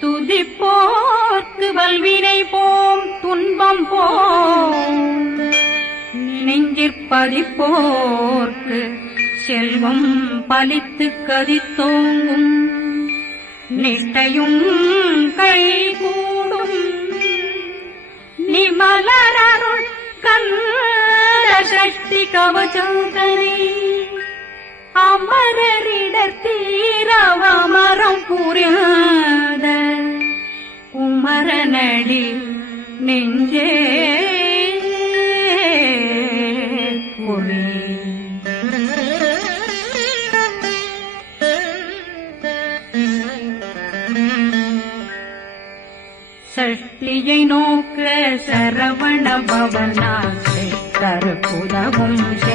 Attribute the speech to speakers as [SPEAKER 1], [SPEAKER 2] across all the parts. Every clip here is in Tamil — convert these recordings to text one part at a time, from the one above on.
[SPEAKER 1] துதிப்போர்க்கு வல்வினை போம் துன்பம் போம். நெஞ்சிற்பதிப்போர்க்கு செல்வம் பலித்து கதித்தோங்கும். நிஷ்டையும் கை கூடும் நிமலரருள் கந்த சக்தி கவச்சந்தனை அமரரிடர் தீரவமரம் புரியாத குமரனடி நெஞ்சே ஒளி. சஷ்டியை நோக்க சரவண பவனா கருப்புதவும் செங்கதிரேனும்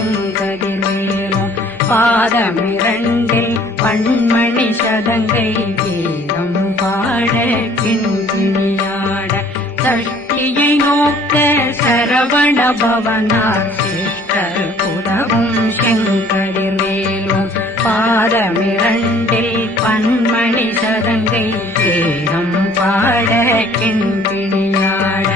[SPEAKER 1] பாதமிரண்டில் பண்மணி சதங்கை கீதம் பாட கிண்கிணியாட சஷ்டியை நோக்க சரவண பவனார் சிஷ்டர் புதவும் கருப்புதவும் மேலும் பாதமிரண்டில் பண்மணி சதங்கை தேரம் பாட கிண்கிணியாட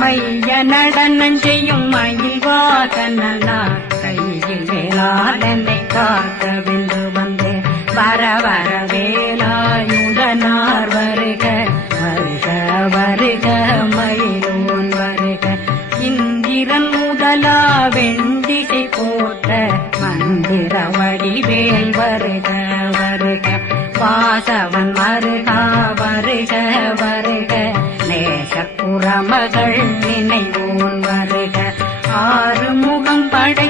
[SPEAKER 1] மைய நடனம் செய்யும் மயில்வாகனா கையில் வேளாளனை காக்க வில்லு வந்தே வர வர வேலாயுதனார் வருக வருக வருக மயிலோன் வருக. இந்திரன் முதலா வெண்டிசை போட்ட மந்திர வடிவேல் வருக வருக. வாசவன் மருகா வருக வருக. நேசப்புறமகள் நினைவோன் வருக. ஆறு முகம் படை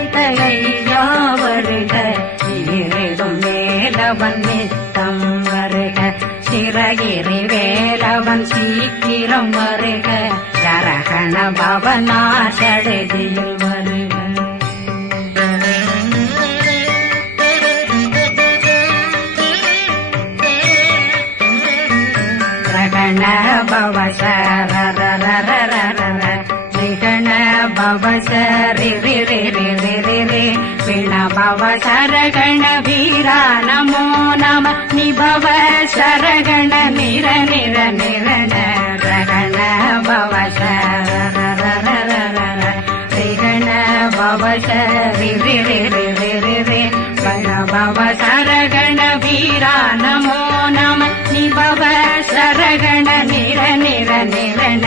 [SPEAKER 1] சரகண நிர நிர நிரண ரகண பவசரரரரரர ரிகண பவசரி ரி ரி ரி ரி ரி. ரி வீரா நமோ நம. நிபவ சரகண நிர நிர நிரண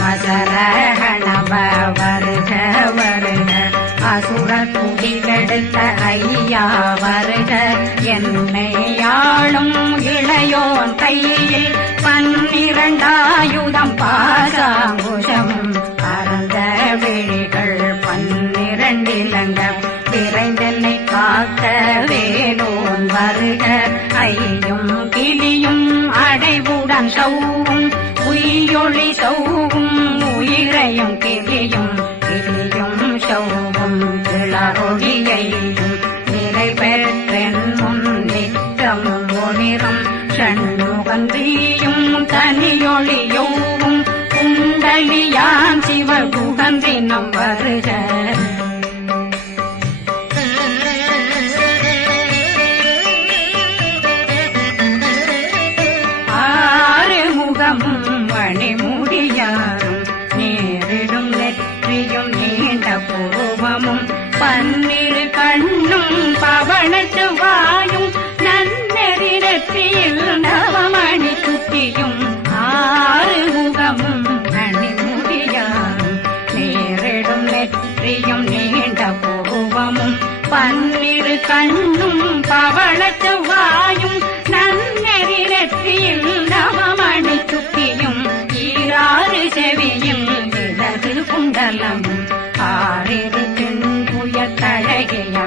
[SPEAKER 1] மசரகண வருக வருக அசுர குடி கெடுத்த ஐயா வருக என்னை ஆளும் இளையோன் கையில் பன்னிரண்டாயுதம் பாசாங்குஷம். பரந்த விழிகள் பன்னிரண்டிலங்க விரைந்தென்னை காக்க வேணோன் வருக. ஐயும் கிளியும் அடைவுடன் சௌவும் உயிரொளி சௌவும் உயிரையும் கிளியும் சிவகுகந்தினம் வருக கண்ணும் பவளத்து வாயும் நன்னெறி நெற்றியில் நவமணி சுட்டியும் ஈராறு செவியும் விலகு குண்டலம். ஆறிரு தென்புய தழகிய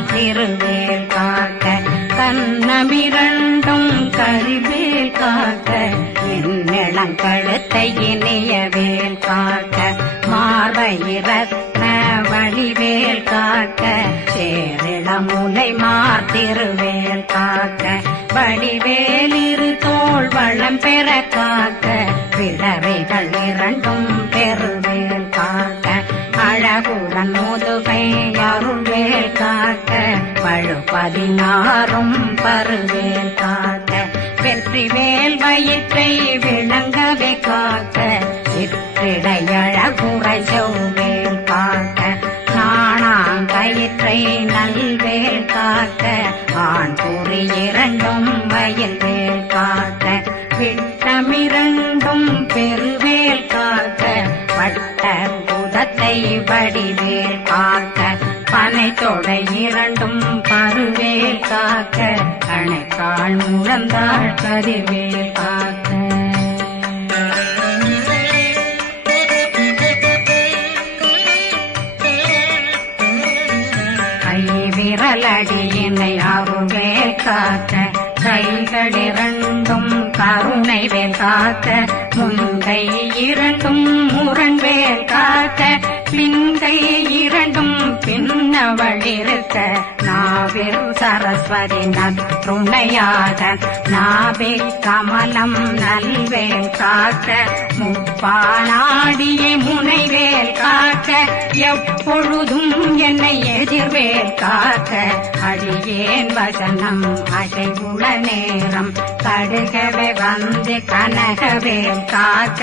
[SPEAKER 1] திருவேல் காக்க. கண்ணமிரண்டும் கரிவேல் காக்க. என்னிடம் கழுத்தை இணையவேல் காக்க. மார்பை வழிவேல் காக்க. சேரிள முலை மார்த்திருவேல் காக்க. வடிவேலிரு தோல் வளம் பெற காக்க. பிறவைகள் இரண்டும் பதினாறும் பருவேல் காக்க வெற்றி வேல் வயிற்றை விளங்கவே காக்க சிற்றிடையள் தொடை இரண்டும் பருவேல் காக்க அணைக்காள் முழந்தாள் கதிர்வேல் காக்க. கை விரலடியினை அருவே காக்க கைகளிரண்டும் கருணை வேல் காக்க முந்தை இரண்டும் முரண்வேல் காக்க பிந்தை இரண்டும் பின்னவழிருக்க. நாவில் சரஸ்வதி நற்றுணையாக நாவே கமலம் நல்வேல் காக்க. முப்பானாடியை முனைவேல் காக்க எப்பொழுதும் என்னை எதிர்வேல் காக்க. அடியேன் வசனம் அசைவுள நேரம் கடுகவே வந்து கனகவேல் காக்க.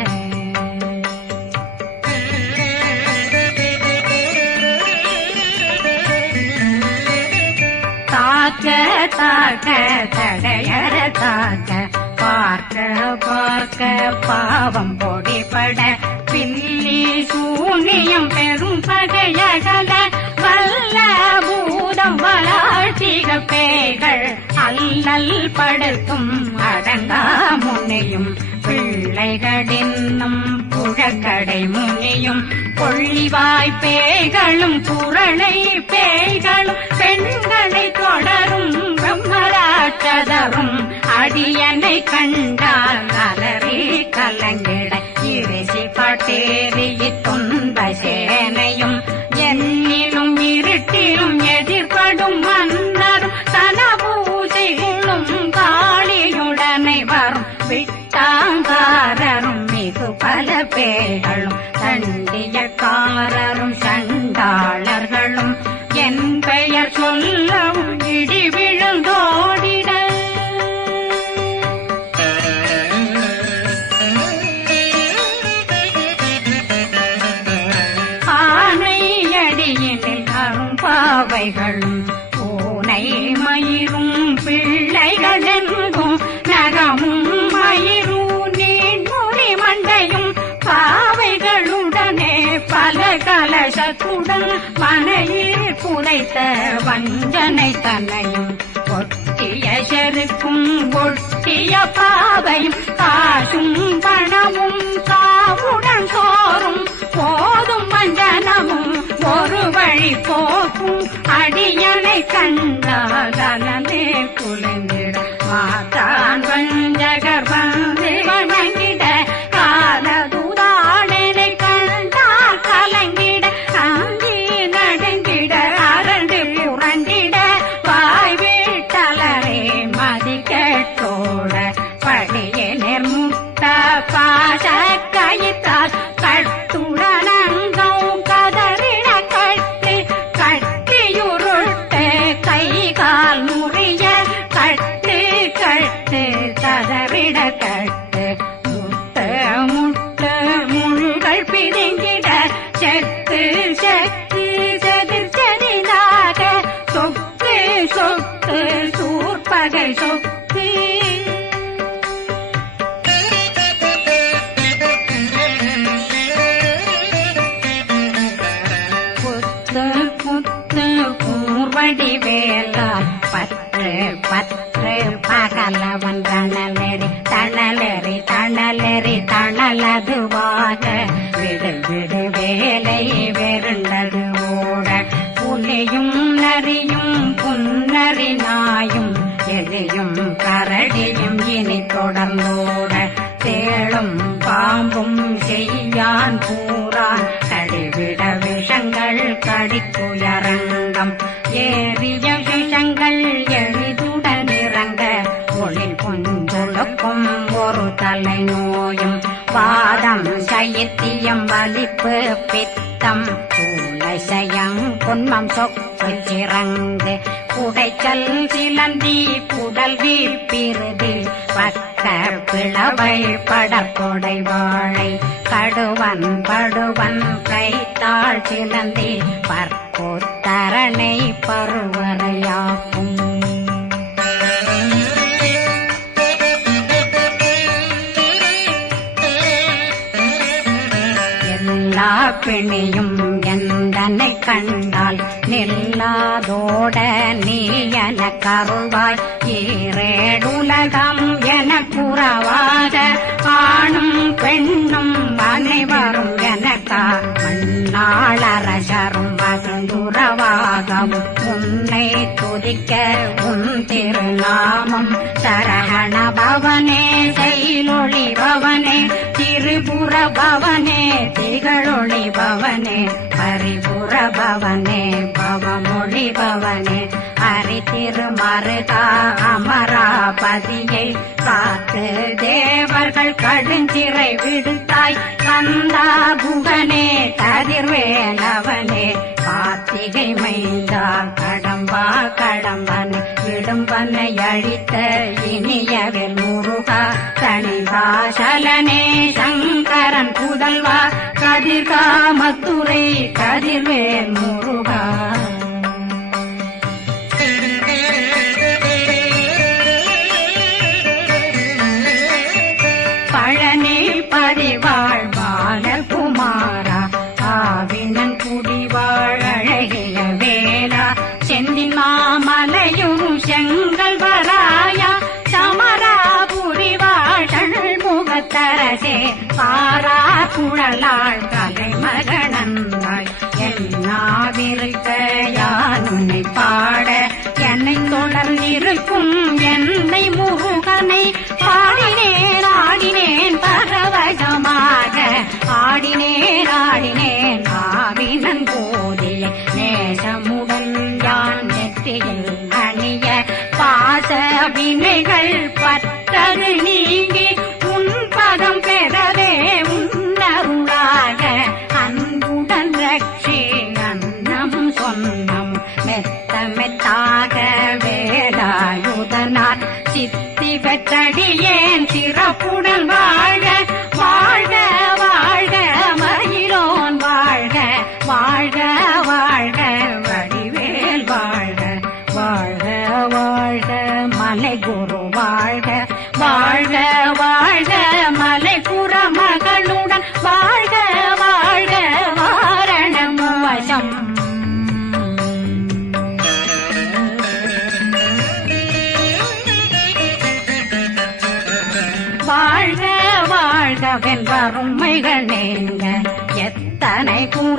[SPEAKER 1] தாக்க தடையற தாக்க பார்க்க பார்க்க பாவம் பொடிபட பின்னி சூனியம் பெரும் பகையகல வல்ல பூதம் வளாழ்த்திக பேய்கள் அல்லல் படுத்தும் அடங்கா முனையும் பிள்ளைகளின்னும் புழக்கடை முனியும் கொள்ளிவாய் பேய்களும் குரளை பேய்களும் பெண்களை தொடரும் மராட்டதரும் அடியனை கண்டால் அலறி கலங்கிட. இரிசி பட்டேறிய துன்ப சேனையும் என்னிலும் இருட்டிலும் கலசத்துடன் பனையில் புனைத்த வஞ்சனை தன்னையும் ஒட்டிய செருக்கும் ஒட்டிய பாவையும் காசும் பணமும் காவுடன் சோறும் போதும் வஞ்சனமும் ஒரு வழி போக்கும் அடியனை கண்டாகலே குலைந்திட மாத்தான் வஞ்சகர் வந்து பற்று பற்று பகலவன் தணலெறி தணலெறி தணலெறி தணலதுவாக. விடு விடு வேலை வெருண்டது ஓட. புலியும் நரியும் புன்னறி நாயும் எலியும் கரடியும் இனி தொடர்ந்தோட. தேளும் பாம்பும் செய்யான் பூரான் கடிவிட விஷங்கள் கடித்துயரங்கம் ஏ பொன்மம் சிறந்து சிறங்கு குடைச்சல் சிலந்தி குடல் வீப்பிருதி பக்க பிளவை படப்பொடை வாழை கடுவன் படுவன் கைத்தாள் சிலந்தி பற்போத்தரணை பருவரையாக்கும் எல்லா பிணியும் தன்னை கண்டால் நில்லாதோட நீ என கருவாய் ஈரேடுலகம் என குறவாக ஆணும் பெண்ணும் அனைவரும் மண்ணாளரசரும் மகந்துறவாகவும் உன்னை துதிக்க உன் திருநாமம் சரகண பவனே செயலொளி பவனே திரிபுர பவனே திகழொளி பவனே பரிபுர பவனே பவமொழி பவனே. ஹரி திருமருகா அமராபதியை காத்து தேவர்கள் கடுஞ்சிறை விடுத்தாய். கந்தா புகனே கதிர்வேலவனே கார்த்திகை மைந்தா கடம்பா கடம்பன் விடும்பனை அழித்த இனியவில் முருகா தனிபாசலனே சங்கரன் புதல்வா கதிர்காமத்துறை கதிர்வேல் முருகா. ஆடி வாழ்வான குமாரா ஆவினன் குடிவாழ் அழகிய வேளா. செந்தின் மாமலையும் செங்கல் வராயா சமராபுரி வாழல் முகத்தரசே பாரா குழலாள் ஆடினேன் ஆடினேன். ஆவினன் போதிய நேசமுடன் யான் நெத்தியில் அணிய பாச வினைகள்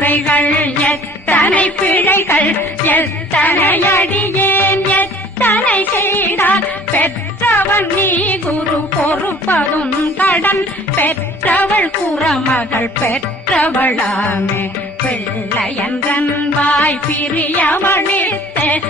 [SPEAKER 1] குறைகள் எத்தனை பிழைகள்? எத்தனை அடியேன்? எத்தனை செய்தார்? பெற்றவன் நீ குரு பொறுப்பதும் கடன். பெற்றவள் குறமகள் பெற்றவளாமே. பிள்ளையன்றன் வாய் பிரியவழித்து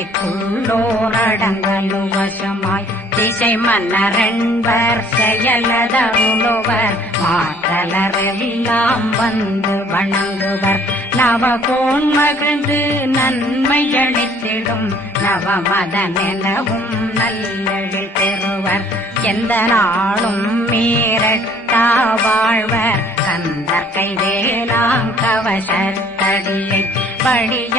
[SPEAKER 1] அஷ்டதிக்குள்ளோரடங்கலு வசமாய் திசை மன்னரென்பர் செயலதவுவர் மாற்றலரெல்லாம் வந்து வணங்குவர். நவகோன் மகிழ்ந்து நன்மை அளித்திடும் நவமதனெனவும் நல்லெழில் பெறுவர். எந்த நாளும் மீறட்டா வாழ்வர். கந்தர் கைவேலாம் கவசத்தடியை வழியாய்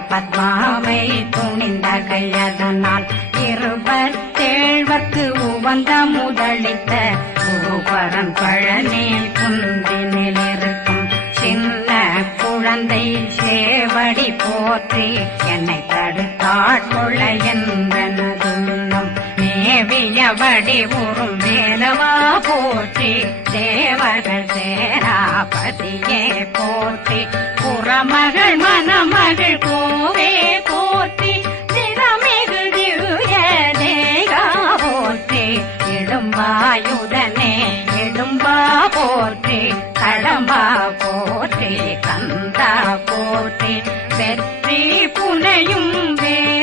[SPEAKER 1] பத்மாவை துணிந்த கையதனால் இருபத்தேழ்வர்க்கு உவந்த முதலித்த பூபரன் பழனில் குந்தினில் இருக்கும் சின்ன குழந்தை சேவடி போற்றி என்னை தடுத்தாட்கொள்ள என்றன. மேவியபடி உறும் மேலமா போற்றி. தேவர்கள் சேராபதியே போற்றி. புறமகள் மணமகள் கோவே போற்றி. தினமிகு திவ்ய தேகா போற்றி. இடும்பாயுதனே இடும்பா போற்றி. கடம்பா போற்றி கந்தா போற்றி. வெற்றி புனையும் வே